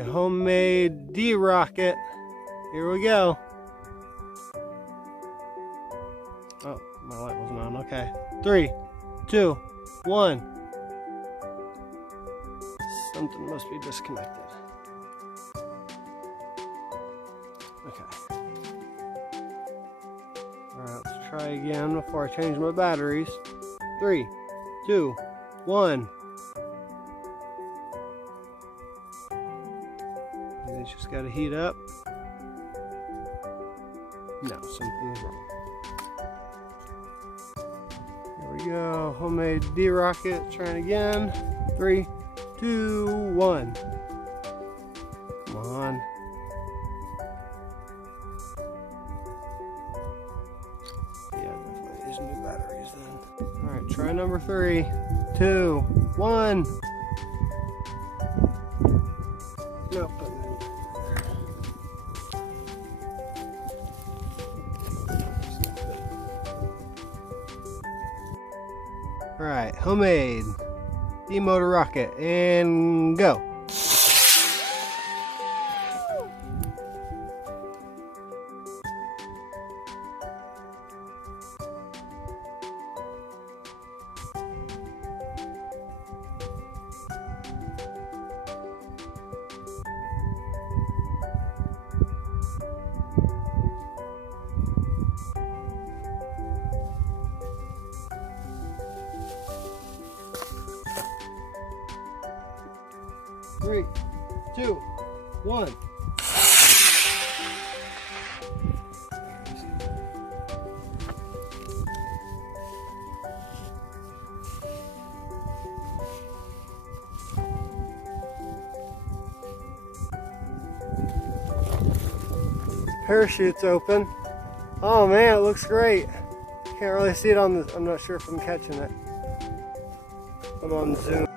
Okay, homemade D-rocket. Here we go. Oh, my light wasn't on. Okay. 3, 2, 1. Something must be disconnected. Okay. Alright, let's try again before I change my batteries. 3, 2, 1. And it's just got to heat up. No, something's wrong. There we go. Homemade D-rocket. Trying again. 3, 2, 1. Come on. Yeah, definitely use new batteries then. Alright, try number 3, 2, 1. Nope. Alright, homemade D-motor rocket, and go. Three, 2, 1. Parachute's open. Oh man, it looks great. Can't really see it on the, I'm not sure if I'm catching it. I'm on Zoom.